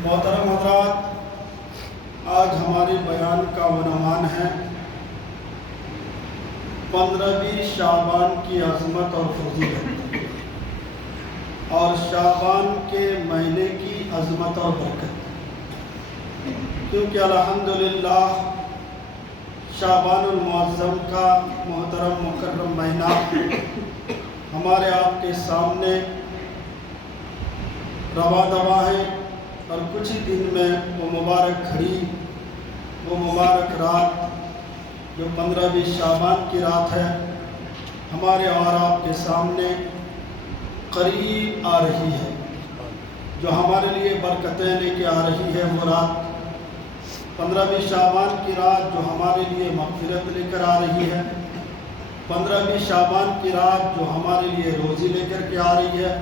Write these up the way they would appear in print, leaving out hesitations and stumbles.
محترم حضرات، آج ہمارے بیان کا عنوان ہے 15ویں شعبان کی عظمت اور فضیلت، اور شعبان کے مہینے کی عظمت اور برکت، کیونکہ الحمدللہ شعبان المعظم کا محترم مکرم مہینہ ہمارے آپ کے سامنے رواں دواں ہے، اور کچھ ہی دن میں وہ مبارک گھڑی، وہ مبارک رات جو 15ویں شعبان کی رات ہے ہمارے اور آپ کے سامنے قریب آ رہی ہے، جو ہمارے لیے برکتیں لے کے آ رہی ہے۔ وہ رات 15ویں شعبان کی رات جو ہمارے لیے مغفرت لے کر آ رہی ہے، 15ویں شعبان کی رات جو ہمارے لیے روزی لے کر کے آ رہی ہے،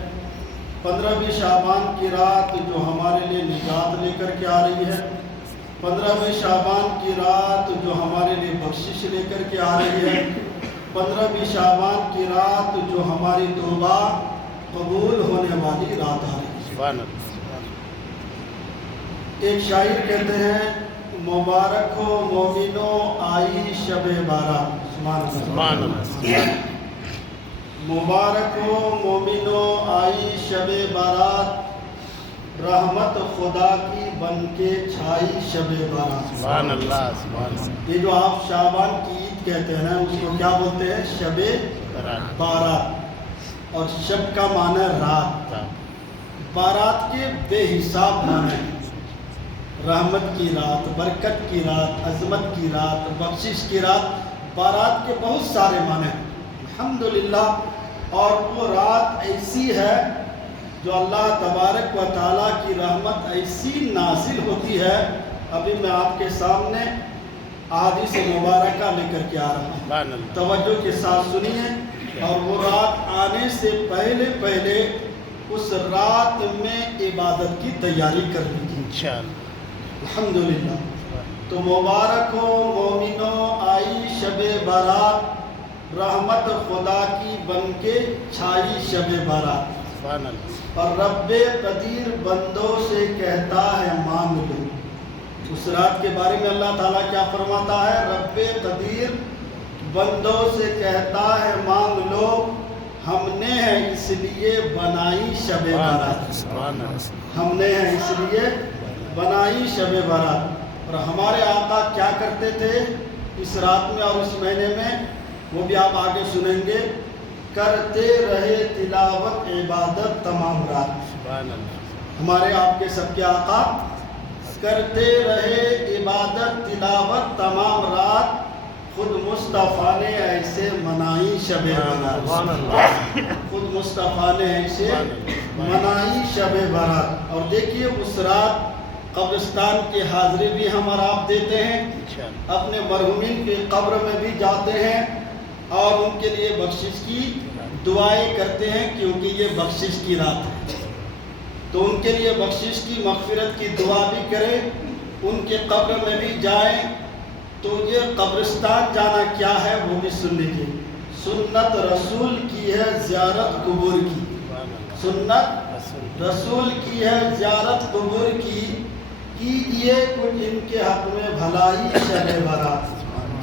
15ویں شعبان کی رات جو ہمارے لیے نجات لے کر کے آ رہی ہے، 15ویں شعبان کی رات جو ہمارے لیے بخشش لے کر کے آ رہی ہے، 15ویں شعبان کی رات جو ہماری توبہ قبول ہونے والی رات آ رہی ہے۔ ایک شاعر کہتے ہیں، مبارک ہو مومنو آئی شب بارات، سبحان اللہ، مبارک ہو مومنو آئی شب بارات، رحمت خدا کی بن کے چھائی شب بارات۔ سبحان اللہ، سبحان اللہ۔ یہ جو آپ شعبان کی عید کہتے ہیں اس کو کیا بولتے ہیں؟ شب بارات، اور شب کا معنی رات، بارات کے بے حساب معنی ہیں، رحمت کی رات، برکت کی رات، عظمت کی رات، بخشش کی رات، بارات کے بہت سارے معنی ہیں الحمدللہ۔ اور وہ رات ایسی ہے جو اللہ تبارک و تعالیٰ کی رحمت ایسی نازل ہوتی ہے۔ ابھی میں آپ کے سامنے احادیث مبارکہ لے کر کے آ رہا ہوں، توجہ کے ساتھ سنیے، اور وہ رات آنے سے پہلے پہلے اس رات میں عبادت کی تیاری کر لیجیے انشاءاللہ، الحمدللہ۔ تو مبارک ہو مومنو آئی شب بارات، رحمت خدا کی بن کے چھائی شب بارات، اور رب قدیر بندوں سے کہتا ہے مانگ لو۔ اس رات کے بارے میں اللہ تعالیٰ کیا فرماتا ہے؟ رب قدیر بندوں سے کہتا ہے مانگ لو، ہم نے ہے اس لیے بنائی شب بارات، ہم نے ہے اس لیے بنائی شب بارات۔ اور ہمارے آقا کیا کرتے تھے اس رات میں اور اس مہینے میں، وہ بھی آپ آگے سنیں گے، کرتے رہے تلاوت عبادت تمام رات۔ ہمارے آپ کے سب کے آقا کرتے رہے عبادت تلاوت تمام رات، خود مصطفیٰ نے ایسے منائی شب بارات، خود مصطفیٰ نے ایسے منائی شب بارات۔ اور دیکھیے اس رات قبرستان کی حاضری بھی ہم اور آپ دیتے ہیں، اپنے مرحومین کی قبر میں بھی جاتے ہیں اور ان کے لیے بخشش کی دعائیں کرتے ہیں، کیونکہ یہ بخشش کی رات ہے، تو ان کے لیے بخشش کی مغفرت کی دعا بھی کریں، ان کے قبر میں بھی جائیں۔ تو یہ قبرستان جانا کیا ہے وہ بھی سن لیجیے۔ سنت رسول کی ہے زیارت قبور کی، سنت رسول کی ہے زیارت قبور کی، کیجئے کچھ ان کے حق میں بھلائی شب بارات،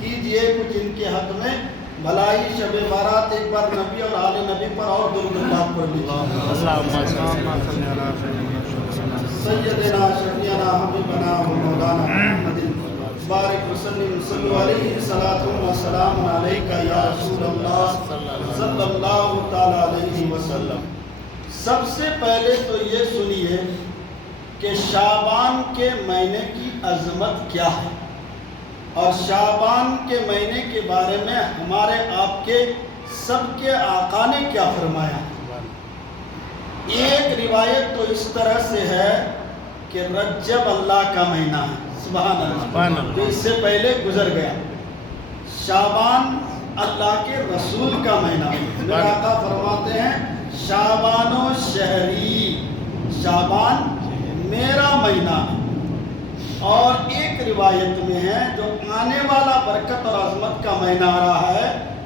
کیجئے کچھ ان کے حق میں بھلائی شب بارات۔ ایک بار نبی اور آل نبی پر اور درود پاک پڑھ لیجیے۔ سیدنا شفیعنا حبیبنا و مولانا محمد بارک وسلم صلی علیہ صلاۃ و سلام علیک یا رسول اللہ صلی اللہ تعالی علیہ وسلم۔ سب سے پہلے تو یہ سنیے کہ شعبان کے مہینے کی عظمت کیا ہے، اور شعبان کے مہینے کے بارے میں ہمارے آپ کے سب کے آقا نے کیا فرمایا۔ ایک روایت تو اس طرح سے ہے کہ رجب اللہ کا مہینہ ہے، سبحان اللہ، جو اس سے پہلے گزر گیا۔ شعبان اللہ کے رسول کا مہینہ ہے، میرے آقا فرماتے ہیں شعبان و شہری، شعبان میرا مہینہ ہے۔ اور ایک روایت میں ہے جو آنے والا برکت اور عظمت کا مہینہ آ رہا ہے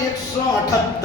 178।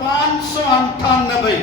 598,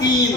3,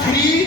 3,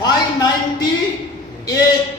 598।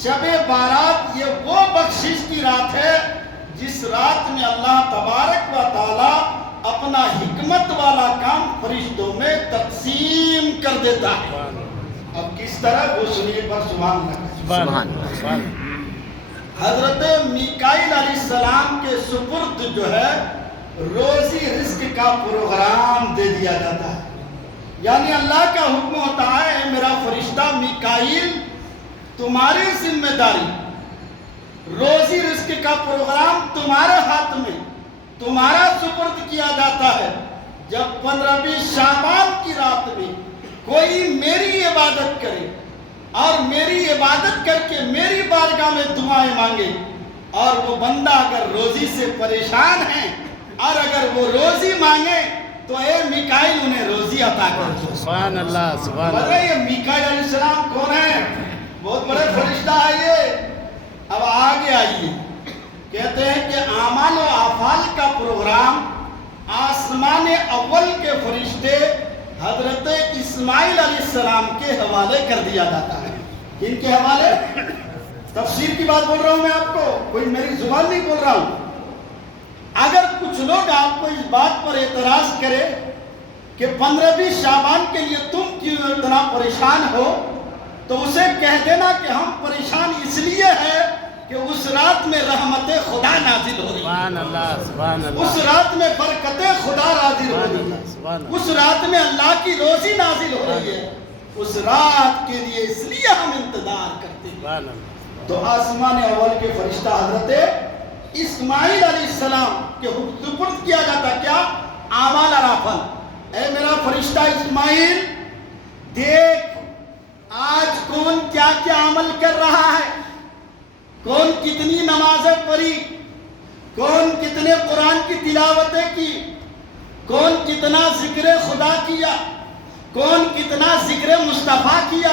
شب بارات یہ وہ بخشش کی رات ہے جس رات میں اللہ تبارک و تعالی اپنا حکمت والا کام فرشتوں میں تقسیم کر دیتا ہے. اب کس طرح وہ سنیے پر سبحان اللہ. سبحان اللہ سبحان اللہ. حضرت میکائیل علیہ السلام کے سپرد جو ہے روزی رزق کا پروگرام دے دیا جاتا ہے. یعنی اللہ کا حکم ہوتا ہے اے میرا فرشتہ میکائیل تمہاری ذمہ داری روزی رزق کا پروگرام تمہارے ہاتھ میں تمہارا سپرد کیا جاتا ہے. جب 15 شعبان کی رات میں کوئی میری عبادت کرے اور میری عبادت کر کے میری بارگاہ میں دعائیں مانگے اور وہ بندہ اگر روزی سے پریشان ہے اور اگر وہ روزی مانگے تو اے میکائیل انہیں روزی عطا کر دو. سبحان اللہ سبحان پتہ اللہ. ہے یہ میکائیل علیہ السلام کون ہے؟ بہت بڑے فرشتہ ہے یہ. اب آگے آئیے کہتے ہیں کہ اعمال و افعال کا پروگرام آسمان اول کے فرشتے حضرت اسماعیل علیہ السلام کے حوالے کر دیا جاتا ہے. کن کے حوالے؟ تفسیر کی بات بول رہا ہوں میں آپ کو, کوئی میری زبان نہیں بول رہا ہوں. اگر کچھ لوگ آپ کو اس بات پر اعتراض کرے کہ 15 شعبان کے لیے تم کیوں اتنا پریشان ہو تو اسے کہہ دینا کہ ہم پریشان اس لیے ہیں کہ اس رات میں رحمت خدا نازل ہو رہی ہے, سبحان اللہ سبحان اللہ. اس رات میں برکت خدا نازل ہو رہی ہے, اس رات میں اللہ کی روزی نازل ہو رہی ہے. اس رات کے لیے اس لیے ہم انتظار کرتے ہیں. سبحان اللہ. تو آسمان اول کے فرشتہ حضرت اسماعیل علیہ السلام کے سپرد کیا جاتا کیا؟ اعمال اور افعال. اے میرا فرشتہ اسماعیل دیکھ آج کون کیا کیا عمل کر رہا ہے, کون کتنی نمازیں پڑھی, کون کتنے قرآن کی تلاوتیں کی, کون کتنا ذکر خدا کیا, کون کتنا ذکر مصطفیٰ کیا.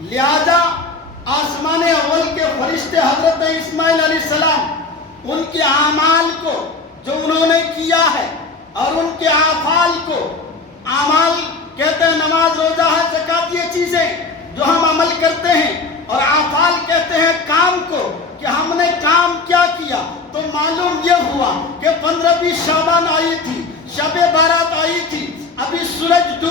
لہذا آسمان اول کے فرشتے حضرت اسماعیل علیہ السلام ان کے اعمال کو جو انہوں نے کیا ہے اور ان کے افعال کو, اعمال کہتے ہیں نماز روزہ حج زکات یہ چیزیں جو ہم عمل کرتے ہیں, اور افعال کہتے ہیں کام کو کہ ہم نے کام کیا کیا. تو معلوم یہ ہوا کہ 15 شعبان آئی تھی, شب بارات آئی تھی, ابھی سورج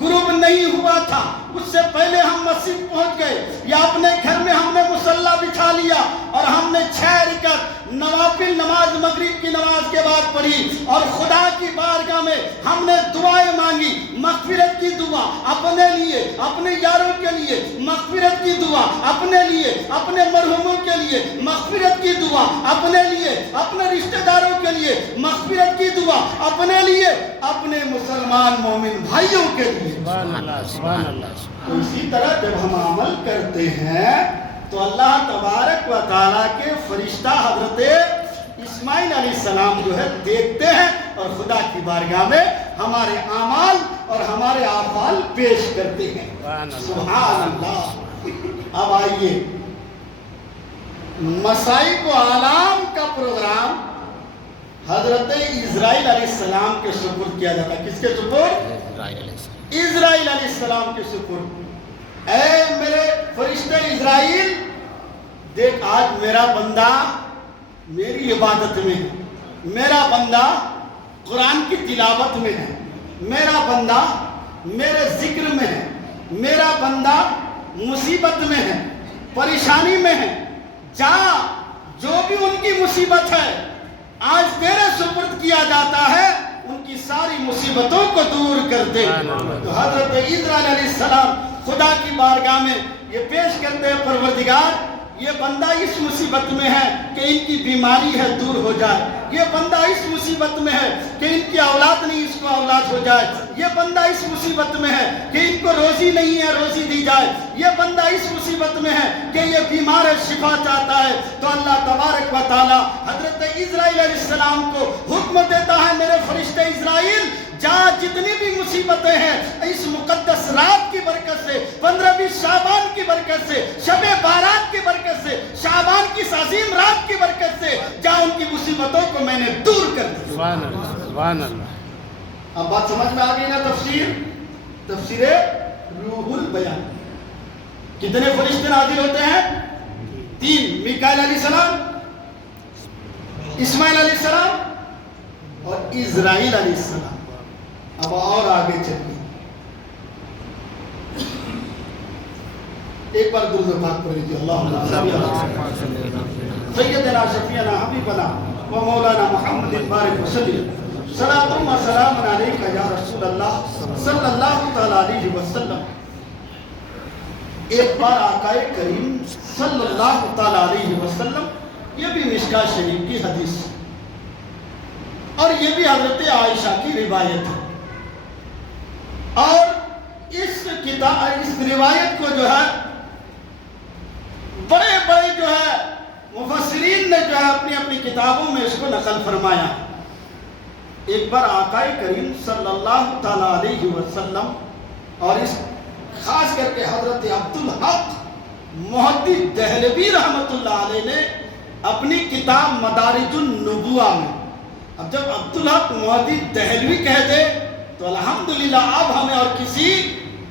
غروب نہیں ہوا تھا, اس سے پہلے ہم مسجد پہنچ گئے یا اپنے گھر میں ہم نے مصلی بچھا لیا اور ہم نے 6 رکعت نوافل نماز مغرب کی نماز کے بعد پڑھی اور خدا کی بارگاہ میں ہم نے دعائیں مانگی, مغفرت کی دعا اپنے لیے, اپنے یاروں کے لیے, مغفرت کی دعا اپنے لیے, اپنے مرحوموں کے لیے, مغفرت کی دعا اپنے لیے, اپنے رشتہ داروں کے لیے, مغفرت کی دعا اپنے لیے, اپنے مسلمان مومن بھائیوں کے لیے. سبحان اللہ سبحان اللہ. تو اسی طرح جب ہم عمل کرتے ہیں تو اللہ تبارک و تعالیٰ کے فرشتہ حضرت اسماعیل علیہ السلام جو ہے دیکھتے ہیں اور خدا کی بارگاہ میں ہمارے اعمال اور ہمارے افعال پیش کرتے ہیں. سبحان اللہ. اب آئیے مصائب و آلام کا پروگرام حضرت اسرائیل علیہ السلام کے سپرد کیا جاتا ہے. کس کے سپرد؟ اسرائیل علیہ السلام کے سپرد. اے میرے فرشتے اسرائیل دیکھ آج میرا بندہ میری عبادت میں ہے, میرا بندہ قرآن کی تلاوت میں ہے, میرا بندہ میرے ذکر میں ہے, میرا بندہ مصیبت میں ہے, پریشانی میں ہے. جا جو بھی ان کی مصیبت ہے آج تیرے سپرد کیا جاتا ہے, ان کی ساری مصیبتوں کو دور کر دے. تو حضرت اسرائیل علیہ السلام خدا کی بارگاہ میں یہ پیش کرتے ہیں پروردگار یہ بندہ اس مصیبت میں ہے کہ ان کی بیماری ہے دور ہو جائے, یہ بندہ اس مصیبت میں ہے کہ ان کی اولاد نہیں اس کو اولاد ہو جائے, یہ بندہ اس مصیبت میں ہے کہ ان کو روزی نہیں ہے روزی دی جائے, یہ بندہ اس مصیبت میں ہے کہ یہ بیمار ہے شفا چاہتا ہے. تو اللہ تبارک و تعالی حضرت اسرائیل علیہ السلام کو حکم دیتا ہے میرے فرشتے اسرائیل جا جتنی بھی مصیبتیں ہیں اس مقدس رات کی برکت سے, 15 شعبان کی برکت سے, شب بارات کی برکت سے, شعبان کی عظیم رات کی برکت سے جا ان کی مصیبتوں کو میں نے دور کر دیا. سبحان اللہ سبحان اللہ. اب بات سمجھ میں آ گئی نا؟ تفسیر روح البیان. کتنے فرشتے نازل ہوتے ہیں؟ 3، میکائیل علیہ السلام، اسماعیل علیہ السلام اور اسرائیل علیہ السلام۔ اب اور آگے چلیے، ایک بار درود پاک پڑھ لیجیے، اللہم صلی علی سیدنا شفیعنا حبیبنا و مولانا محمد بارک وسلم، صلاۃ و سلام علیک یا رسول اللہ صلی اللہ تعالی علیہ وسلم۔ ایک بار آقا کریم صلی اللہ تعالی علیہ وسلم، یہ بھی مشکاۃ شریف کی حدیث ہے اور یہ بھی حضرت عائشہ کی روایت ہے، اور اس روایت کو جو ہے بڑے بڑے جو ہے مفسرین نے جو ہے اپنی اپنی کتابوں میں اس کو نقل فرمایا۔ ایک بار آقا کریم صلی اللہ تعالی علیہ وسلم اور اس خاص کر کے حضرت عبدالحق محدث دہلوی رحمۃ اللہ علیہ نے اپنی کتاب مدارج النبوہ میں، اب جب عبدالحق محدث دہلوی کہہ دے تو الحمدللہ اب ہمیں اور کسی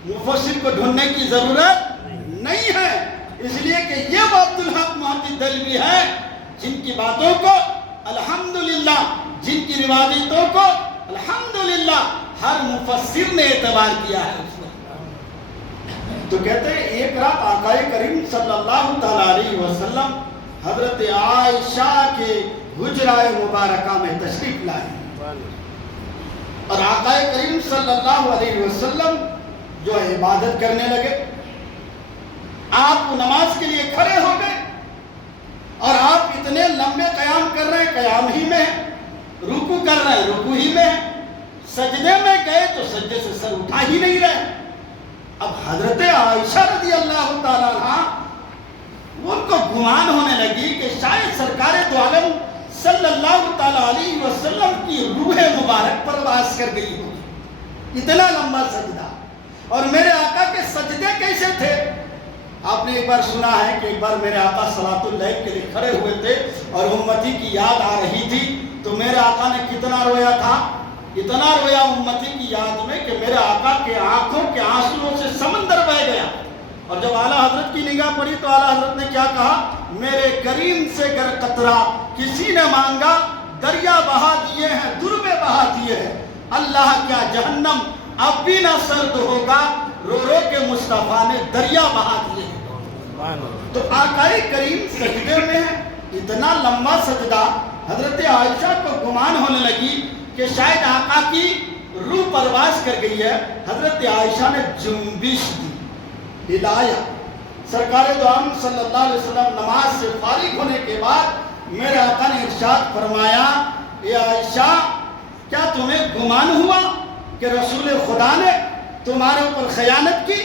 مفسر کو ڈھونڈنے کی ضرورت نہیں ہے، اس لیے کہ یہ وہ عبدالحق محدث دہلوی ہے جن کی باتوں کو الحمدللہ، جن کی روایتوں کو الحمدللہ ہر مفسر نے اعتبار کیا ہے۔ تو کہتے ہیں ایک رات آقا کریم صلی اللہ تعالی علیہ وسلم حضرت عائشہ کے حجرہ مبارکہ میں تشریف لائے اور آقا کریم صلی اللہ علیہ وسلم جو عبادت کرنے لگے۔ آپ نماز کے لیے کھڑے ہو گئے اور آپ اتنے لمبے قیام کر رہے ہیں، قیام ہی میں ہیں، رکوع کر رہے ہیں، رکوع ہی میں ہیں، سجدے میں گئے تو سجدے سے سر اٹھا ہی نہیں رہے۔ اب حضرت عائشہ رضی اللہ تعالیٰ عنہ ان کو گمان ہونے لگی کہ شاید سرکار دو عالم صلی اللہ تعالیٰ علیہ وسلم کی روح مبارک پرواز کر گئی ہوگی، اتنا لمبا سجدہ۔ اور میرے آقا کے سجدے کیسے تھے؟ آپ نے ایک بار سنا ہے کہ ایک بار میرے آقا صلاۃ اللیل کے لیے کھڑے ہوئے تھے اور امتی کی یاد آ رہی تھی، تو میرے آقا نے کتنا رویا تھا؟ اتنا رویا امتی کی یاد میں کہ میرے آقا کے آنکھوں کے آنسوؤں سے سمندر بہہ گیا۔ اور جب اعلیٰ حضرت کی نگاہ پڑی تو اعلیٰ حضرت نے کیا کہا؟ میرے کریم سے گر قطرہ کسی نے مانگا، دریا بہا دیے ہیں، دربے بہا دیے ہیں، اللہ کیا جہنم اب بھی نہ سرد ہوگا، رو رو کے مصطفیٰ نے دریا بہا دیے ہیں۔ تو آقا کریم سجدے میں اتنا لمبا سجدہ، حضرت عائشہ کو گمان ہونے لگی کہ شاید آقا کی روح پرواز کر گئی ہے۔ حضرت عائشہ نے جنبش دی، ہلایا۔ سرکار دو عالم صلی اللہ علیہ وسلم نماز سے فارغ ہونے کے بعد میرے آقا نے ارشاد فرمایا، اے عائشہ کیا تمہیں گمان ہوا کہ رسول خدا نے تمہارے اوپر خیانت کی؟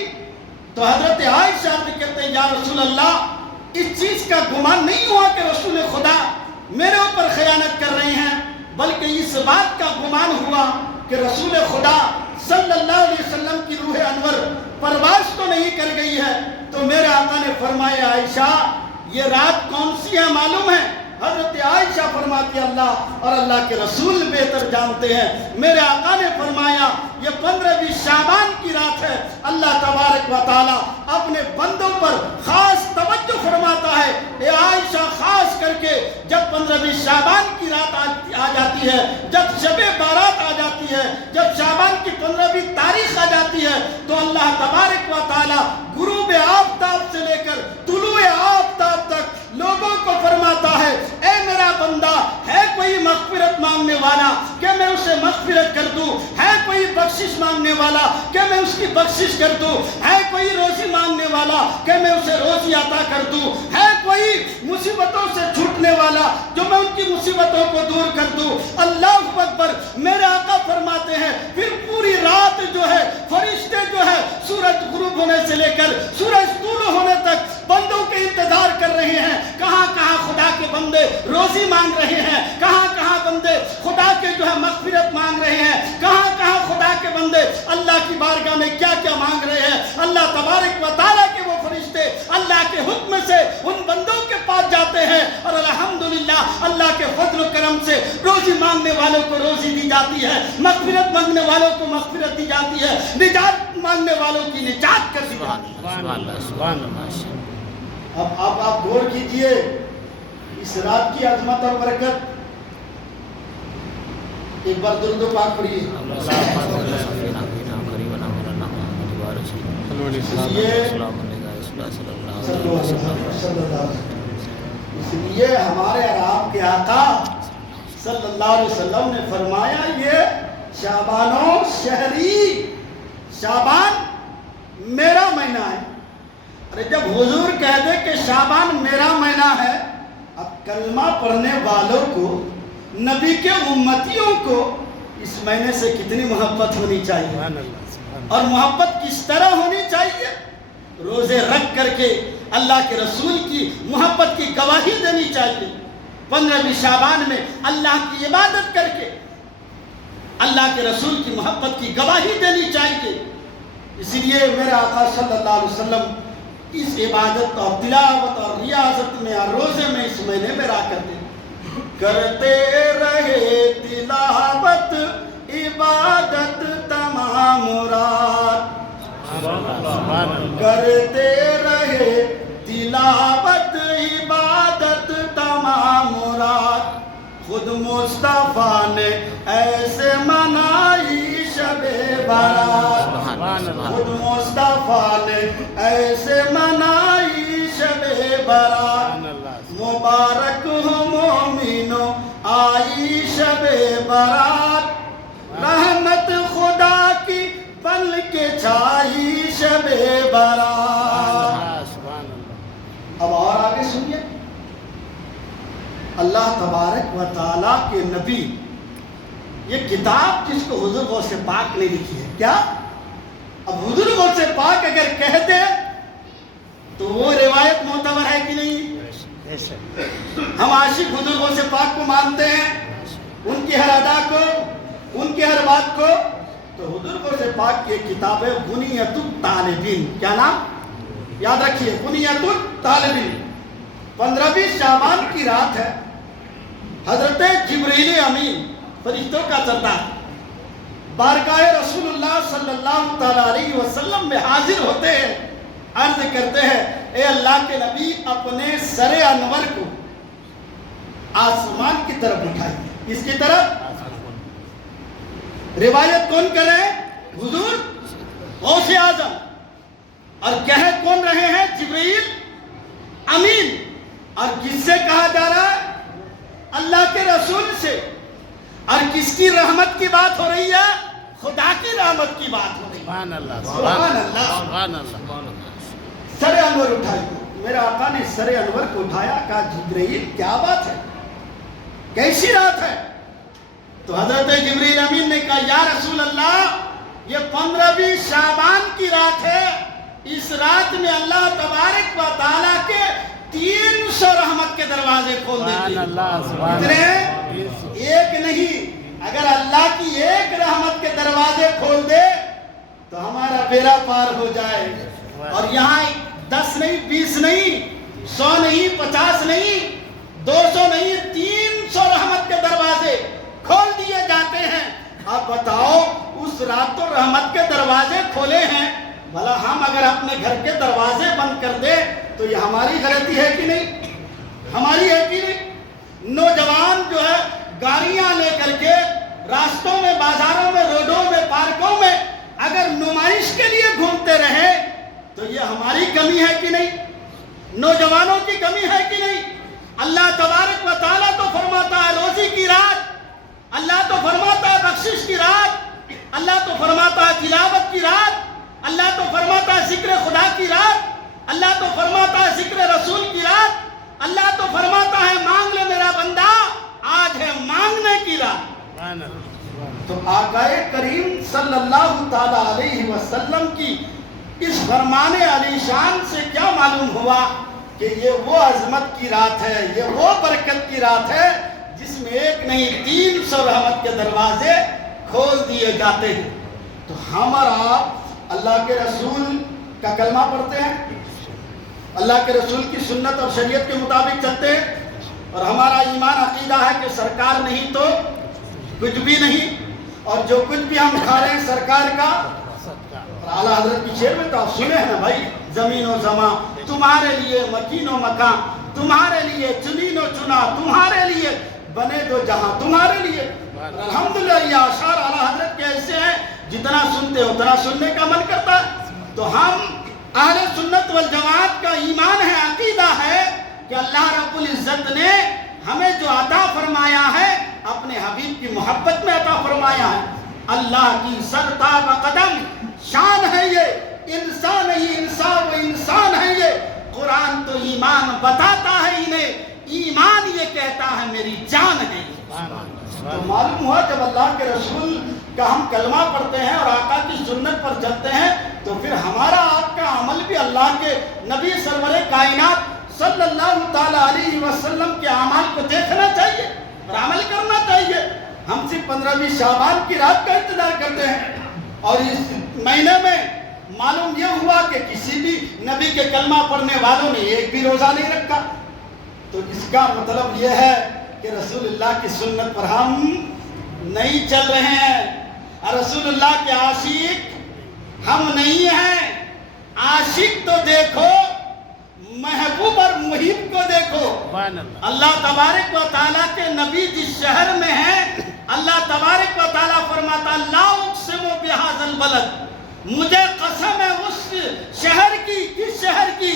تو حضرت عائشہ کہتے ہیں یا رسول اللہ اس چیز کا گمان نہیں ہوا کہ رسول خدا میرے اوپر خیانت کر رہی ہیں، بلکہ اس بات کا گمان ہوا کہ رسول خدا صلی اللہ علیہ وسلم کی روح انور پرواز تو نہیں کر گئی ہے۔ تو میرے آقا نے فرمایا عائشہ یہ رات کون سی ہے معلوم ہے؟ حضرت عائشہ فرماتی اللہ اور اللہ کے رسول بہتر جانتے ہیں۔ میرے آقا نے فرمایا یہ 15ویں شعبان کی رات ہے، اللہ تبارک و تعالی اپنے بندوں پر خاص توجہ فرماتا ہے۔ اے عائشہ خاص کر کے جب 15ویں شعبان کی رات آ جاتی ہے، جب شب بارات آ جاتی ہے، جب شعبان کی 15ویں تاریخ آ جاتی ہے، تو اللہ تبارک و تعالی غروب آفتاب سے لے کر طلوع آفتاب تک لوگوں کو فرماتا ہے اے میرا بندہ ہے کوئی مغفرت مانگنے والا کہ میں اسے مغفرت کر دوں، ہے کوئی بخشش مانگنے والا کہ میں اس کی بخشش کر دوں، ہے کوئی روزی مانگنے والا کہ میں اسے روزی عطا کر دوں، ہے کوئی مصیبتوں سے چھوٹنے والا جو میں ان کی مصیبتوں کو دور کر دوں۔ اللہ اکبر۔ میرے آقا فرماتے ہیں پھر پوری رات جو ہے فرشتے جو ہے سورج غروب ہونے سے لے کر سورج طلوع ہونے تک بندوں کے انتظار کر رہے ہیں، کہاں کہاں خدا کے بندے روزی مانگ رہے ہیں، کہاں کہاں بندے خدا کے جو ہے مغفرت مانگ رہے ہیں، کہاں کہاں خدا کے بندے اللہ کی بارگاہ میں کیا کیا مانگ رہے ہیں۔ اللہ تبارک و تعالیٰ کے وہ فرشتے اللہ کے حکم سے ان بندوں کے پاس جاتے ہیں اور الحمدللہ اللہ کے فضل و کرم سے روزی مانگ مانگنے والوں کو روزی دی جاتی ہے، مغفرت مانگنے والوں کو مغفرت دی جاتی ہے، نجات مانگنے والوں کی نجات کر دی جاتی ہے۔ سبحان اللہ، سبحان اللہ۔ اب آپ غور کیجئے اس رات کی عظمت اور برکت۔ ایک بار درود و پاک پڑھیے۔ اس لیے ہمارے اور آپ کے آقا صلی اللہ علیہ وسلم نے فرمایا یہ شعبانوں شہری، شعبان میرا مہینہ ہے۔ ارے جب حضور کہہ دے کہ شعبان میرا مہینہ ہے، اب کلمہ پڑھنے والوں کو، نبی کے امتیوں کو اس مہینے سے کتنی محبت ہونی چاہیے اور محبت کس طرح ہونی چاہیے؟ روزے رکھ کر کے اللہ کے رسول کی محبت کی گواہی دینی چاہیے، 15ویں شعبان میں اللہ کی عبادت کر کے اللہ کے رسول کی محبت کی گواہی دینی چاہیے۔ اسی لیے میرے آقا صلی اللہ علیہ وسلم اس عبادت اور تلاوت اور ریاضت میں اور روزے میں اس مہینے میں رہا کرتے رہے تلاوت عبادت تمام رات، کرتے رہے تلاوت عبادت تمام رات، خود مصطفیٰ نے ایسے منائی شب برات، خود مصطفیٰ نے ایسے منائی شب برات، مبارک ہو مومنوں آئی شب برات، رحمت خدا کی بن کے چھائی شب برات۔ اب اور آگے سنیے، اللہ تبارک و تعالیٰ کے نبی، یہ کتاب جس کو حضور غوث پاک نے لکھی ہے، کیا اب حضور غوث پاک اگر کہہ دے تو وہ روایت معتبر ہے کہ نہیں؟ ہم عاشق حضور غوث پاک کو مانتے ہیں، ان کی ہر ادا کو، ان کی ہر بات کو۔ تو حضور غوث پاک کی ایک کتاب ہے بنیۃ الطالبین، کیا نام؟ یاد رکھیے، بنیۃ الطالبین۔ 15ویں شعبان کی رات ہے، حضرت جبریل امین فرشتوں کا سردار بارگاہ رسول اللہ صلی اللہ تعالیٰ علیہ وسلم میں حاضر ہوتے ہیں، عرض کرتے ہیں اے اللہ کے نبی اپنے سر انور کو آسمان کی طرف اٹھائیے۔ اس کی طرف روایت کون کرے؟ حضور غوث اعظم، اور کہہ کون رہے ہیں؟ جبریل امین۔ اور کس سے کہا جا رہا ہے؟ اللہ کے رسول سے۔ اور کس کی رحمت کی بات ہو رہی ہے؟ خدا کی رحمت کی بات ہو رہی ہے۔ سبحان اللہ، سبحان اللہ، سبحان اللہ۔ سر انور اٹھائیے۔ میرے آقا نے سر انور کو اٹھایا، کہا جبریل کیا بات ہے، کیسی رات ہے؟ تو حضرت جبریل امین نے کہا یا رسول اللہ یہ 15ویں شعبان کی رات ہے، اس رات میں اللہ تبارک و تعالیٰ کے 300 رحمت کے دروازے کھول دیتے ہیں۔ ایک نہیں، اگر اللہ کی ایک رحمت کے دروازے کھول دے تو ہمارا بیڑا پار ہو جائے۔ اور یہاں 10 نہیں، 20 نہیں، 100 نہیں، 50 نہیں، 200 نہیں، 300 رحمت کے دروازے کھول دیے جاتے ہیں۔ آپ بتاؤ اس رات تو رحمت کے دروازے کھولے ہیں، بھلا ہم اگر اپنے گھر کے دروازے بند کر دیں تو یہ ہماری غلطی ہے کہ نہیں؟ ہماری ہے کہ نہیں؟ نوجوان جو ہے گاڑیاں لے کر کے راستوں میں، بازاروں میں، روڈوں میں، پارکوں میں اگر نمائش کے لیے گھومتے رہے تو یہ ہماری کمی ہے کہ نہیں؟ نوجوانوں کی کمی ہے کہ نہیں؟ اللہ تبارک و تعالیٰ تو فرماتا ہے روزی کی رات، اللہ تو فرماتا ہے بخشش کی رات، اللہ تو فرماتا ہے تلاوت کی رات، اللہ تو فرماتا ہے ذکر خدا کی رات، اللہ تو فرماتا ہے ذکر رسول کی رات، اللہ تو فرماتا ہے مانگ لے میرا بندہ، آج ہے مانگنے کی رات۔ تو آقا کریم صلی اللہ تعالیٰ علیہ وسلم کی اس فرمان علی شان سے کیا معلوم ہوا کہ یہ وہ عظمت کی رات ہے، یہ وہ برکت کی رات ہے جس میں ایک نہیں 300 رحمت کے دروازے کھول دیے جاتے ہیں۔ تو ہم اور آپ اللہ کے رسول کا کلمہ پڑھتے ہیں، اللہ کے رسول کی سنت اور شریعت کے مطابق چلتے ہیں، اور ہمارا ایمان عقیدہ ہے کہ سرکار نہیں تو کچھ بھی نہیں، اور جو کچھ بھی ہم کھا رہے ہیں سرکار کا. اور اعلیٰ حضرت کی شعر میں تو آپ سنے ہیں نا بھائی، زمین و زمان تمہارے لیے، مکین و مکان تمہارے لیے، چنین و چنا تمہارے لیے، بنے دو جہاں تمہارے لیے. الحمدللہ یہ اشعار اعلیٰ حضرت کے ایسے ہیں جتنا سنتے ہو اتنا سننے کا من کرتا ہے. تو ہم اہل سنت والجماعت کا ایمان ہے، عقیدہ ہے کہ اللہ رب العزت نے ہمیں جو عطا فرمایا ہے اپنے حبیب کی محبت میں عطا فرمایا ہے. اللہ کی سرتاب قدم شان ہے یہ، انسان ہی انسان و انسان ہے یہ. قرآن تو ایمان بتاتا ہے انہیں، ایمان یہ کہتا ہے میری جان ہے. تو معلوم ہوا جب اللہ کے رسول کا ہم کلمہ پڑھتے ہیں اور آقا کی سنت پر چلتے ہیں تو پھر ہمارا آپ کا عمل بھی اللہ کے نبی سرور کائنات صلی اللہ تعالیٰ علیہ وسلم کے اعمال کو دیکھنا چاہیے اور عمل کرنا چاہیے. ہم صرف 15ویں شعبان کی رات کا انتظار کرتے ہیں اور اس مہینے میں معلوم یہ ہوا کہ کسی بھی نبی کے کلمہ پڑھنے والوں نے ایک بھی روزہ نہیں رکھا. تو اس کا مطلب یہ ہے کہ رسول اللہ کی سنت پر ہم نہیں چل رہے ہیں، رسول اللہ کے عاشق ہم نہیں ہیں. عاشق تو دیکھو، محبوب اور محب کو دیکھو. اللہ تبارک و تعالیٰ کے نبی جس شہر میں ہیں، اللہ تبارک و تعالیٰ فرماتا لا اقسم بہذا البلد، مجھے قسم ہے اس شہر کی. کس شہر کی؟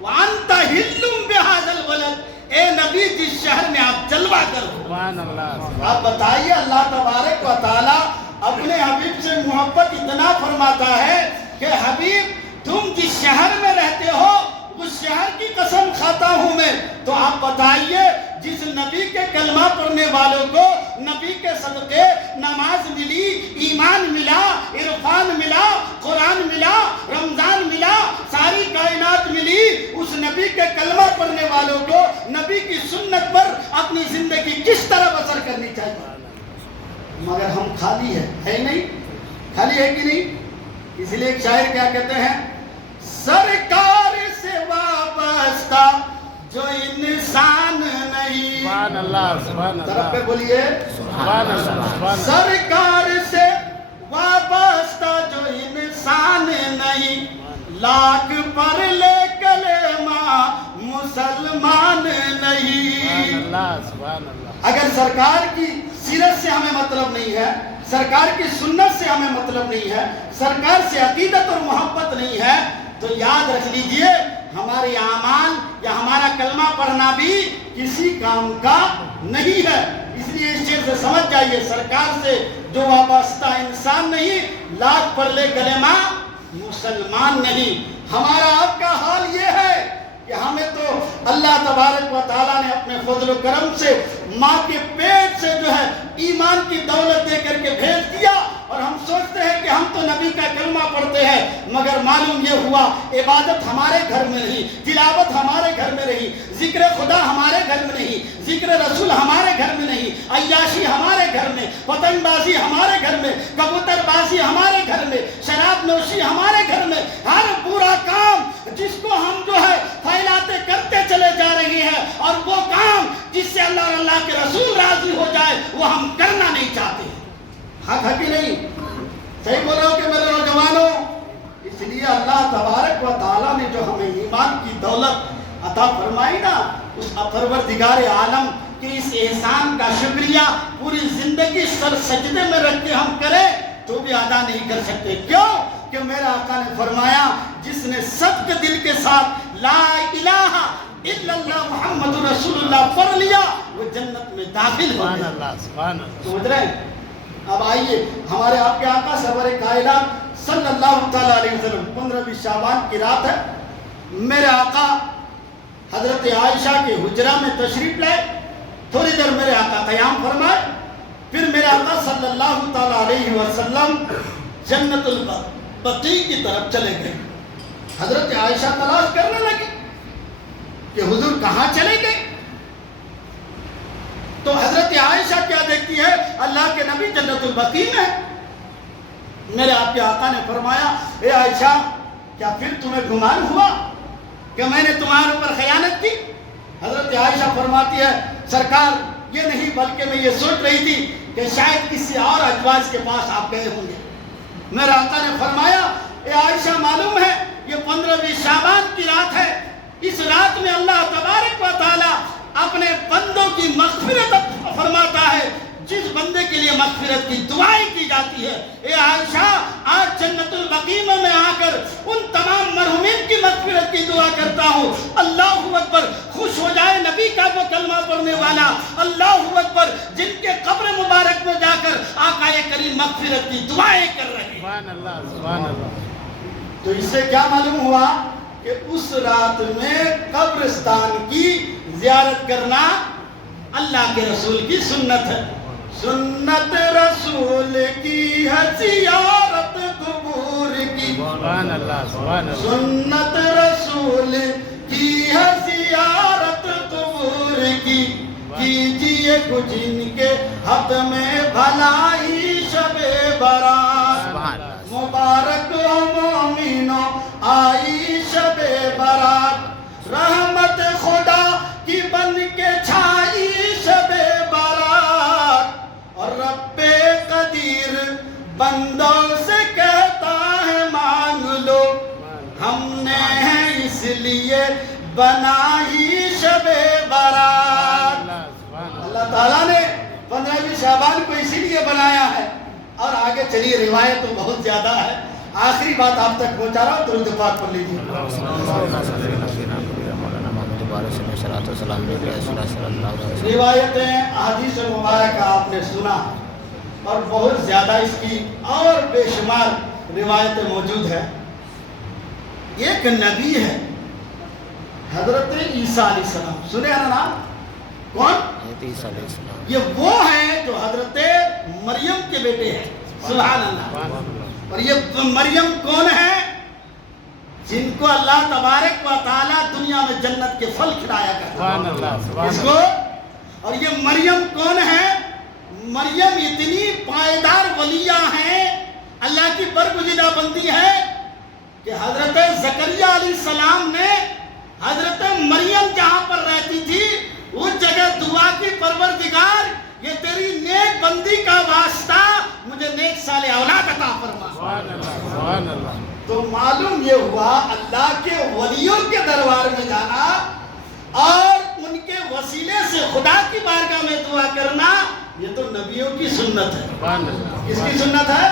وانت حل بہذا البلد، اے نبی جس شہر میں آپ جلوہ کرو. آپ بتائیے اللہ تبارک و تعالیٰ اپنے حبیب سے محبت اتنا فرماتا ہے کہ حبیب تم جس شہر میں رہتے ہو اس شہر کی قسم کھاتا ہوں میں. تو آپ بتائیے جس نبی کے کلمہ پڑھنے والوں کو نبی کے صدقے نماز ملی، ایمان ملا، عرفان ملا، قرآن ملا، رمضان ملا، ساری کائنات ملی، اس نبی کے کلمہ پڑھنے والوں کو نبی کی سنت پر اپنی زندگی کس طرح بسر کرنی چاہیے. مگر ہم خالی ہے نہیں؟ خالی ہے کہ نہیں؟ اس لیے ایک شاعر کیا کہتے ہیں، سرکار سے وابستہ جو انسان نہیں. سبحان اللہ، سبحان طرف اللہ، پہ بولیے سبحان اللہ، سبحان اللہ. سرکار سے وابستہ جو انسان نہیں، لاکھ پر لے کلمہ مسلمان نہیں. سبحان اللہ، سبحان اللہ. اگر سرکار کی سیرت سے ہمیں مطلب نہیں ہے، سرکار کی سنت سے ہمیں مطلب نہیں ہے، سرکار سے عقیدت اور محبت نہیں ہے، تو یاد رکھ لیجئے ہمارے اعمال یا ہمارا کلمہ پڑھنا بھی کسی کام کا نہیں ہے. اس لیے اس چیز سے سمجھ جائیے سرکار سے جو وابستہ انسان نہیں، لاکھ پڑھ لے کلمہ مسلمان نہیں. ہمارا آپ کا حال یہ ہے کہ ہمیں تو اللہ تبارک و تعالیٰ نے اپنے فضل و کرم سے ماں کے پیٹ سے جو ہے ایمان کی دولت دے کر کے بھیج دیا، اور ہم سوچتے ہیں کہ ہم تو نبی کا کلمہ پڑھتے ہیں، مگر معلوم یہ ہوا عبادت ہمارے گھر میں نہیں، تلاوت ہمارے گھر میں نہیں، ذکر خدا ہمارے گھر میں نہیں، ذکر رسول ہمارے گھر میں نہیں، عیاشی ہمارے گھر میں، پتنگ بازی ہمارے گھر میں، کبوتر بازی ہمارے گھر میں، شراب نوشی ہمارے گھر میں. ہر برا کام جس کو ہم جو ہے پھیلاتے کرتے چلے جا رہے ہیں، اور وہ کام جس سے اللہ اور اللہ کے رسول راضی ہو جائے وہ ہم کرنا نہیں چاہتے. حق ہے کہ نہیں؟ صحیح بول رہا ہوں کہ میرے نوجوانوں؟ اس لیے اللہ تبارک و تعالیٰ نے جو ہمیں ایمان کی دولت عطا فرمائی نا، اس پروردگار عالم کے اس احسان کا شکریہ پوری زندگی سر سجدے میں رکھ کے ہم کریں تو بھی ادا نہیں کر سکتے. کیوں؟ کہ میرا آقا نے فرمایا جس نے صدق دل کے ساتھ لا الہ الا اللہ محمد رسول اللہ پڑھ لیا وہ جنت میں داخل ہو گیا. سبحان اللہ، سبحان اللہ. سمجھ رہے ہیں؟ اب آئیے ہمارے آپ کے آقا سرور کائنات صلی اللہ تعالیٰ علیہ وسلم 15ویں شعبان کی رات ہے. میرے آقا حضرت عائشہ کے حجرہ میں تشریف لائے، تھوڑی دیر میرے آقا قیام فرمائے، پھر میرے آقا صلی اللہ تعالیٰ علیہ وسلم جنت البقیع کی طرف چلے گئے. حضرت عائشہ تلاش کرنے لگی کہ حضور کہاں چلے گئے. تو حضرت عائشہ کیا دیکھتی ہے؟ اللہ کے نبی جنت البقیع میں. میرے آپ کے آقا نے فرمایا اے عائشہ کیا پھر تمہیں گمان ہوا کہ میں نے تمہارے اوپر خیانت کی؟ حضرت عائشہ فرماتی ہے سرکار یہ نہیں بلکہ میں یہ سوچ رہی تھی کہ شاید کسی اور ازواج کے پاس آپ گئے ہوں گے۔ میرے آقا نے فرمایا اے عائشہ معلوم ہے یہ 15ویں شعبان کی رات ہے، اس رات میں اللہ تبارک و تعالی اپنے بندوں کی مغفرت فرماتا ہے، جس بندے کے لیے مغفرت کی دعائیں کی جاتی ہے۔ اے عائشہ آج جنت البقیع میں آ کر ان تمام مرحومین کی مغفرت کی دعا کرتا ہوں۔ اللہ اکبر، خوش ہو جائے نبی کا وہ کلمہ پڑھنے والا، اللہ اکبر، جن کے قبر مبارک میں جا کر آقا کریم مغفرت کی دعائیں کر رہے ہیں۔ سبحان اللہ، سبحان اللہ۔ تو اس سے کیا معلوم ہوا کہ اس رات میں قبرستان کی زیارت کرنا اللہ کے رسول کی سنت ہے۔ سنت رسول کی ہے زیارت قبور کی، سبحان اللہ، سبحان اللہ۔ سنت رسول کی ہے زیارت قبور کی، کیجئے کچھ ان کے حق میں بھلائی شب برات، مبارک ہو مومنوں آئی شب برات، رحمت خدا کی بن کے چھائی شب برات، اور رب قدیر بندوں سے کہتا ہے مانگ لو، ہم نے ہے اس لیے بنائی شب برات۔ اللہ تعالیٰ نے 15ویں شعبان کو اسی لیے بنایا ہے۔ اور آگے چلیے، روایت تو بہت زیادہ ہے، آخری بات آپ تک پہنچا رہا ہوں، درود پاک پڑھ لیجیے۔ روایتیں احادیث مبارکہ آپ نے سنا، اور بہت زیادہ اس کی اور بے شمار روایتیں موجود ہیں۔ ایک نبی ہے حضرت عیسیٰ علیہ السلام، سنے ہیں نا نام؟ کون؟ یہ وہ ہیں جو حضرت مریم کے بیٹے ہیں، سبحان اللہ۔ اور یہ مریم کون ہے؟ جن کو اللہ تبارک و تعالیٰ دنیا میں جنت کے پھل کھلایا کرتا ہے، اس کو۔ اور یہ مریم کون ہے؟ مریم اتنی پائیدار ولیہ ہیں، اللہ کی برگزیدہ بندی ہے کہ حضرت زکریا علیہ السلام نے حضرت مریم جہاں پر رہتی تھی اس جگہ دعا کی، پروردگار یہ تیری نیک بندی کا واسطہ مجھے نیک صالح اولاد عطا فرما۔ سبحان اللہ۔ تو معلوم یہ ہوا اللہ کے ولیوں کے دربار میں جانا اور ان کے وسیلے سے خدا کی بارگاہ میں دعا کرنا، یہ تو نبیوں کی سنت ہے۔ کس کی سنت ہے؟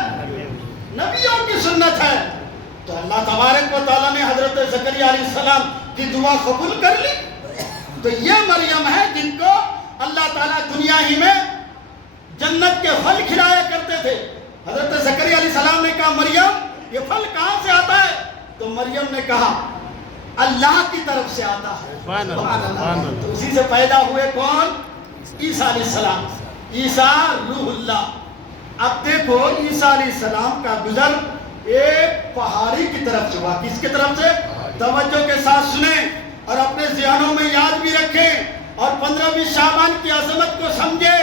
نبیوں کی سنت ہے۔ تو اللہ تبارک و تعالیٰ نے حضرت زکریا علیہ السلام کی دعا قبول کر لی۔ تو یہ مریم ہے جن کو اللہ تعالیٰ دنیا ہی میں جنت کے پھل کھلایا کرتے تھے۔ حضرت زکریا علیہ السلام نے کہا مریم یہ پھل کہاں سے آتا ہے؟ تو مریم نے کہا اللہ کی طرف سے آتا ہے۔ سبحان اللہ۔ تو اسی سے پیدا ہوئے کون؟ عیسیٰ علیہ السلام، عیسیٰ روح اللہ۔ اب دیکھو عیسیٰ علیہ السلام کا گزر ایک پہاڑی کی طرف سے ہوا۔ کس کی طرف سے؟ توجہ کے ساتھ سنیں اور اپنے ذہنوں میں یاد بھی رکھیں، اور 15ویں شعبان کی عظمت کو سمجھے،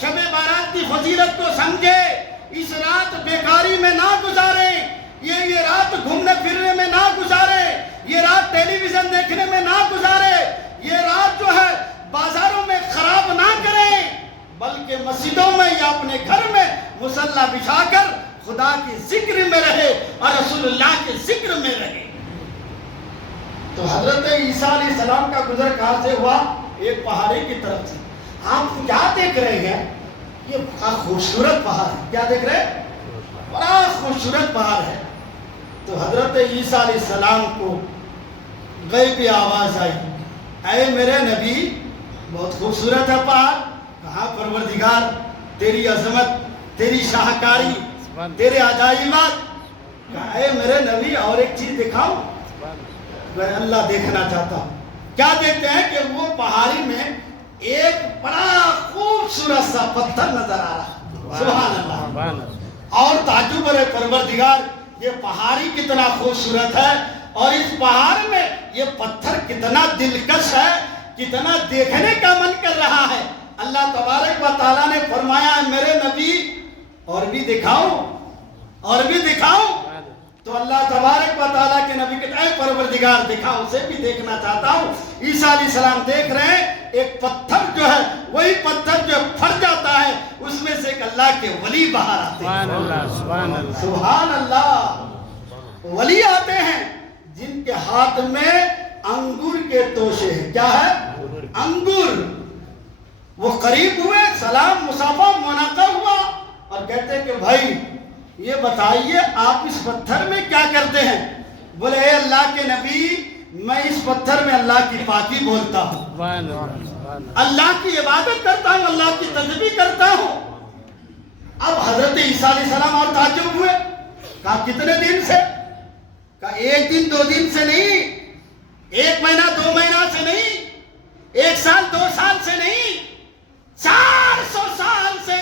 شب بارات کی فضیلت کو سمجھے۔ اس رات بیکاری میں نہ گزاریں، یہ رات گھومنے پھرنے میں نہ گزارے، یہ رات ٹیلی ویژن دیکھنے میں نہ گزارے، یہ رات جو ہے بازاروں میں خراب نہ کریں، بلکہ مسجدوں میں یا اپنے گھر میں مصلی بچھا کر خدا کی ذکر میں رہے اور رسول اللہ کے ذکر میں رہے۔ تو حضرت عیسیٰ علیہ السلام کا گزر کہاں سے ہوا؟ ایک پہاڑی کی طرف سے۔ آپ کیا دیکھ رہے ہیں؟ یہ بڑا خوبصورت پہاڑ ہے۔ کیا دیکھ رہے ہیں؟ بڑا خوبصورت پہاڑ ہے۔ تو حضرت عیسیٰ علیہ السلام کو غیبی آواز آئی، اے میرے نبی بہت خوبصورت ہے پہاڑ۔ کہا پروردگار تیری عظمت، تیری شاہکاری، تیرے عجائبات۔ کہا اے میرے نبی اور ایک چیز دکھاؤ۔ میں اللہ دیکھنا چاہتا ہوں۔ کیا دیکھتے ہیں کہ وہ پہاڑی میں ایک بڑا خوبصورت سا پتھر نظر آ رہا، سبحان اللہ۔ اور تعجب ہے پروردگار یہ پہاڑی کتنا خوبصورت ہے، اور اس پہاڑ میں یہ پتھر کتنا دلکش ہے، کتنا دیکھنے کا من کر رہا ہے۔ اللہ تبارک و تعالیٰ نے فرمایا میرے نبی اور بھی دکھاؤ، اور بھی دکھاؤ۔ تو اللہ تبارک و تعالیٰ کے نبی کہتے ہیں اے پروردگار دکھا، اسے بھی دیکھنا چاہتا ہوں۔ عیسیٰ علیہ السلام دیکھ رہے ہیں ایک پتھر جو ہے وہی پتھر جو پھٹ جاتا ہے اس میں سے ایک اللہ کے ولی باہر آتے ہیں. سبحان اللہ سبحان اللہ سبحان اللہ. ولی آتے ہیں جن کے ہاتھ میں انگور کے توشے ہیں. کیا ہے؟ انگور. وہ قریب ہوئے, سلام مصافہ منعقد ہوا اور کہتے ہیں کہ بھائی یہ بتائیے آپ اس پتھر میں کیا کرتے ہیں؟ بولے اے اللہ کے نبی میں اس پتھر میں اللہ کی پاکی بولتا ہوں, سبحان اللہ اللہ کی عبادت کرتا ہوں, اللہ کی تسبیح کرتا ہوں. اب حضرت عیسیٰ علیہ السلام اور تعجب ہوئے. کہا کتنے دن سے؟ کہا ایک دن دو دن سے نہیں, ایک مہینہ دو مہینہ سے نہیں, ایک سال دو سال سے نہیں, 400 سال سے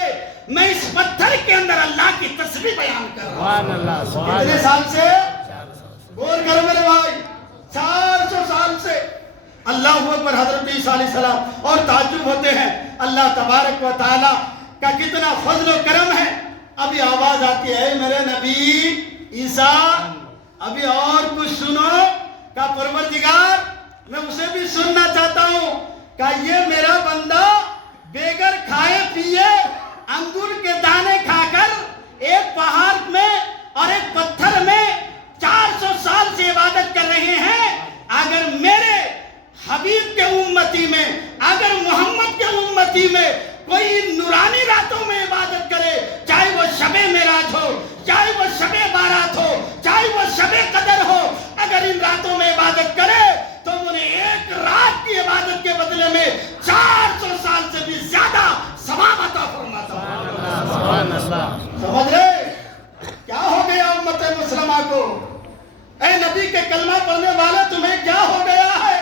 میں اس پتھر کے اندر اللہ کی تسبیح بیان کر رہا ہوں. سبحان اللہ سبحان کتنے اللہ سال سے؟ غور کرو میرے بھائی, 400 سال سے. اللہ اکبر. حضرت عیسیٰ علیہ السلام اور تعجب ہوتے ہیں اللہ تبارک و تعالی کا کتنا فضل و کرم ہے. ابھی آواز آتی ہے میرے نبی عیسیٰ ابھی اور کچھ سنو. کا پروردگار میں اسے بھی سننا چاہتا ہوں. کہ یہ میرا بندہ بغیر کھائے پیے انگور کے دانے کھا کر ایک پہاڑ میں اور ایک پتھر میں 400 سال سے عبادت کر رہے ہیں. اگر میرے حبیب کے امتی میں, اگر محمد کے امتی میں کوئی نورانی راتوں میں عبادت کرے, چاہے وہ شب معراج ہو, چاہے وہ شب بارات ہو, چاہے وہ شب قدر ہو, اگر ان راتوں میں عبادت کرے تو انہیں ایک رات کی عبادت کے بدلے میں 400 سال سے بھی زیادہ ثواب عطا فرماتا ہے. سبحان اللہ سمجھ رہے کیا ہو گیا امت مسلمہ کو؟ اے نبی کے کلمہ پڑھنے والے تمہیں کیا ہو گیا ہے؟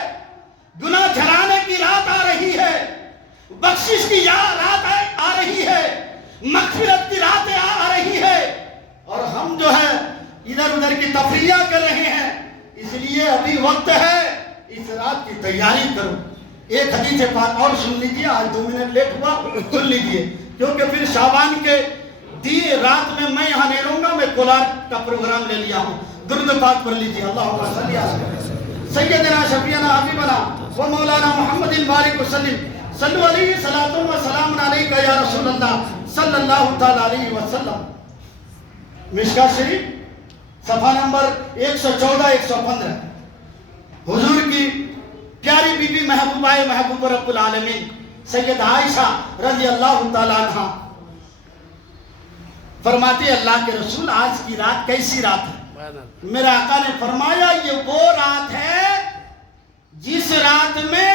گناہ جھڑانے کی رات آ رہی ہے, بخشش کی رات آ رہی ہے, مغفرت کی رات آ رہی ہے, اور ہم جو ہے ادھر ادھر کی تفریح کر رہے ہیں. اس لیے ابھی وقت ہے اس رات کی تیاری کرو. ایک حدیث پاک اور سن لیجیے, آج 2 منٹ لیٹ ہوا, سن لیجیے, کیونکہ پھر شعبان کے دی رات میں میں یہاں نہیں رہوں گا. میں کولار کا پروگرام لے لیا ہوں. درود پاک پڑھ لیجیے. اللہم صلی علی سیدنا شفیعنا حبیبنا و مولانا محمد بارک وسلم صلو علیہ صلاۃ و سلام علیکہ یا رسول اللہ صلی اللہ تعالی علیہ وسلم. مشکاۃ شریف صفحہ نمبر 114-115. حضور کی پیاری بی بی محبوبہ محبوب رب العالمین سید عائشہ رضی اللہ تعالی عنہ فرماتی اللہ کے رسول آج کی رات کیسی رات ہے؟ میرے آقا نے فرمایا یہ وہ رات ہے جس رات میں,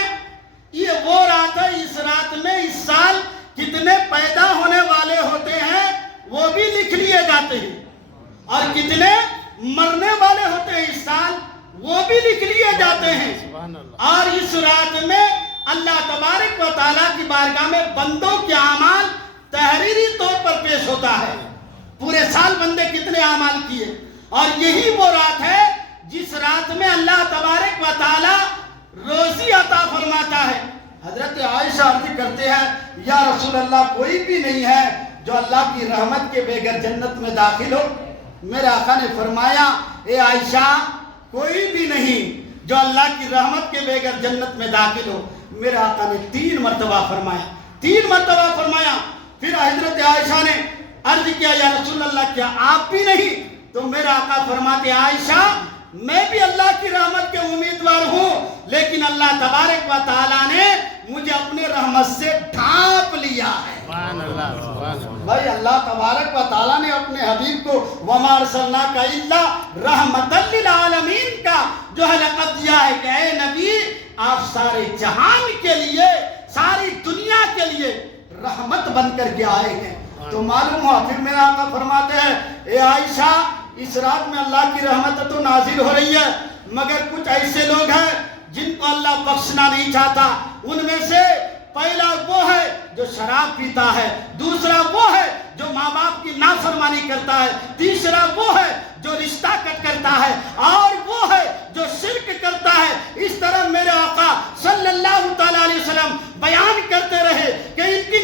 یہ وہ رات ہے اس رات میں اس سال کتنے پیدا ہونے والے ہوتے ہیں وہ بھی لکھ لیے جاتے ہیں, اور کتنے مرنے والے ہوتے ہیں اس سال وہ بھی لکھ لیے جاتے ہیں. اور اس رات میں اللہ تبارک و تعالیٰ کی بارگاہ میں بندوں کے اعمال تحریری طور پر پیش ہوتا ہے. پورے سال بندے کتنے اعمال کیے, اور یہی وہ رات ہے جس رات میں اللہ تبارک و تعالیٰ روزی عطا فرماتا ہے. حضرت عائشہ عرض کرتے ہیں یا رسول اللہ کوئی بھی نہیں ہے جو اللہ کی رحمت کے بغیر جنت میں داخل ہو. میرے آقا نے فرمایا اے عائشہ کوئی بھی نہیں جو اللہ کی رحمت کے بغیر جنت میں داخل ہو. میرے آقا نے 3 مرتبہ فرمایا, 3 مرتبہ فرمایا. پھر حضرت عائشہ نے عرض کیا یا رسول اللہ کیا آپ بھی نہیں؟ تو میرے آقا فرماتے عائشہ میں بھی اللہ کی رحمت کے امیدوار ہوں, لیکن اللہ تبارک و تعالیٰ نے مجھے اپنے رحمت سے ڈھانپ لیا ہے. سبحان اللہ سبحان اللہ. بھائی اللہ تبارک و تعالیٰ نے اپنے حبیب کو وَمَا أَرْسَلْنَاكَ إِلَّا رَحْمَةً لِلْعَالَمِينَ کا جو ہے لقب دیا ہے کہ اے نبی آپ سارے جہان کے لیے, ساری دنیا کے لیے رحمت بن کر کے آئے ہیں. تو معلوم ہوا. پھر میرا آقا فرماتے ہیں اے عائشہ اس رات میں اللہ کی رحمت تو نازل ہو رہی ہے, مگر کچھ ایسے لوگ ہیں جن کو اللہ بخشنا نہیں چاہتا. ان میں سے پہلا وہ ہے جو شراب پیتا ہے, دوسرا وہ ہے جو ماں باپ کی نافرمانی کرتا ہے, تیسرا وہ ہے جو رشتہ کٹ کرتا ہے, اور وہ ہے جو شرک کرتا ہے. اس طرح میرے آقا صلی اللہ تعالیٰ علیہ وسلم بیان کرتے رہے کہ ان کی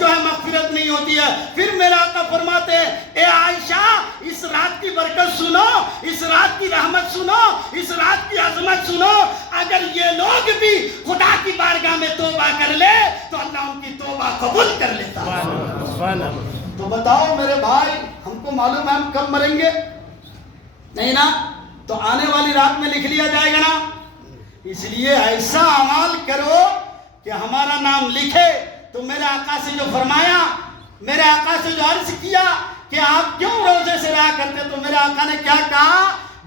جو ہے مغفرت نہیں ہوتی ہے. پھر میرے آقا فرماتے ہیں اے عائشہ اس رات کی برکت سنو, اس رات کی رحمت سنو, اس رات کی عظمت سنو. اگر یہ لوگ بھی خدا کی بارگاہ میں توبہ کر لے تو اللہ ان کی توبہ قبول کر لیتا ہے. تو بتاؤ میرے بھائی، ہم کو معلوم ہے ہم کب مریں گے؟ نہیں نا؟ تو آنے والی رات میں لکھ لیا جائے گا نا؟ اس لیے ایسا اعمال کرو کہ ہمارا نام لکھے۔ تو میرے آقا سے جو فرمایا، میرے آقا سے جو عرض کیا کہ آپ کیوں روزے سے رہا کرتے، تو میرے آقا نے کیا کہا؟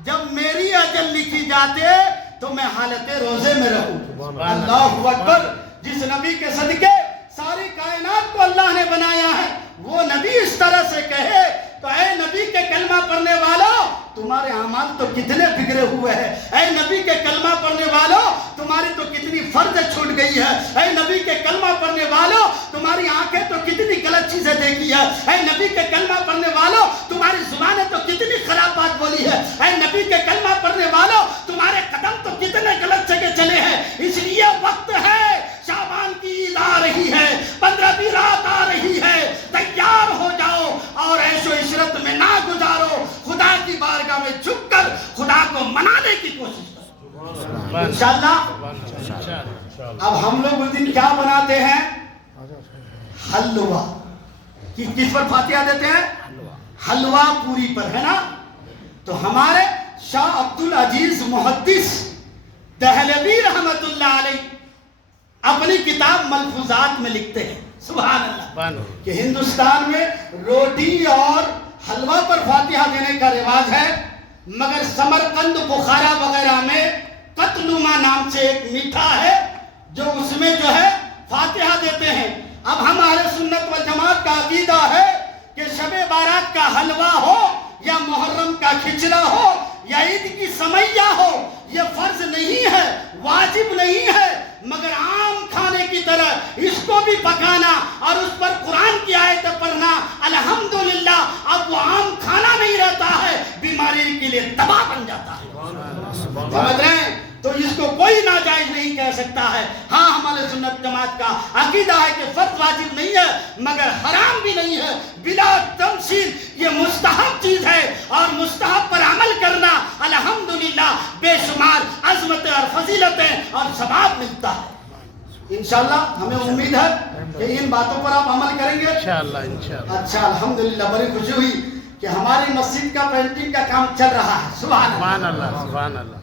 جب میری اجل لکھی جاتے تو میں حالت روزے میں رہوں۔ اللہ اکبر! جس نبی کے صدقے ساری کائنات کو اللہ نے بنایا ہے، وہ نبی اس طرح سے کہے تو اے نبی کے کلمہ پڑھنے والوں، تمہارے اعمال تو کتنے بگڑے ہوئے ہیں۔ اے نبی کے کلمہ پڑھنے والوں، تمہاری تو کتنی فرض چھوٹ گئی ہے۔ اے نبی کے کلمہ پڑھنے والوں، تمہاری آنکھیں تو کتنی غلط چیزیں دیکھی ہے۔ اے نبی کے کلمہ پڑھنے والوں، تمہاری زبانیں تو کتنی خراب بات بولی ہے۔ اے نبی کے کلمہ پڑھنے والوں، تمہارے قدم تو کتنے غلط جگہ چلے ہیں۔ اس لیے وقت ہے، شعبان کی عید آ رہی ہے، 15ویں رات آ رہی ہے، تیار ہو جاؤ اور عیش و عشرت میں نہ گزارو، خدا کی بارگاہ میں جھک کر خدا کو منانے کی کوشش کرو انشاءاللہ۔ اب ہم لوگ اس دن کیا بناتے ہیں؟ حلوہ۔ کس پر فاتحہ دیتے ہیں؟ حلوہ پوری پر، ہے نا؟ تو ہمارے شاہ عبدالعزیز محدث دہلوی رحمت اللہ علیہ اپنی کتاب ملفوظات میں لکھتے ہیں، سبحان اللہ، کہ ہندوستان میں روٹی اور حلوہ پر فاتحہ دینے کا رواج ہے، مگر سمرقند، بخارا وغیرہ میں قتلما نام سے ایک میٹھا ہے جو اس میں جو ہے فاتحہ دیتے ہیں۔ اب ہمارے سنت والجماعت کا عقیدہ ہے کہ شب بارات کا حلوہ ہو یا محرم کا کھچڑا ہو یا عید کی سمیہ ہو، یہ فرض نہیں ہے، واجب نہیں ہے، مگر عام کھانے کی طرح اس کو بھی پکانا اور اس پر قرآن کی آیتیں پڑھنا، الحمدللہ اب وہ عام کھانا نہیں رہتا ہے، بیماری کے لیے دوا بن جاتا ہے۔ سمجھ رہے ہیں؟ تو اس کو کوئی ناجائز نہیں کہہ سکتا ہے۔ ہاں، ہمارے سنت جماعت کا عقیدہ ہے کہ فرض واجب نہیں ہے مگر حرام بھی نہیں ہے، بلا تمثیل یہ مستحب چیز ہے، اور مستحب پر عمل کرنا الحمدللہ بے شمار عظمتیں اور فضیلتیں اور ثواب ملتا ہے۔ انشاءاللہ ہمیں امید ہے کہ ان باتوں پر آپ عمل کریں گے انشاءاللہ۔ اچھا، الحمدللہ بڑی خوشی ہوئی کہ ہماری مسجد کا پینٹنگ کا کام چل رہا ہے، سبحان اللہ۔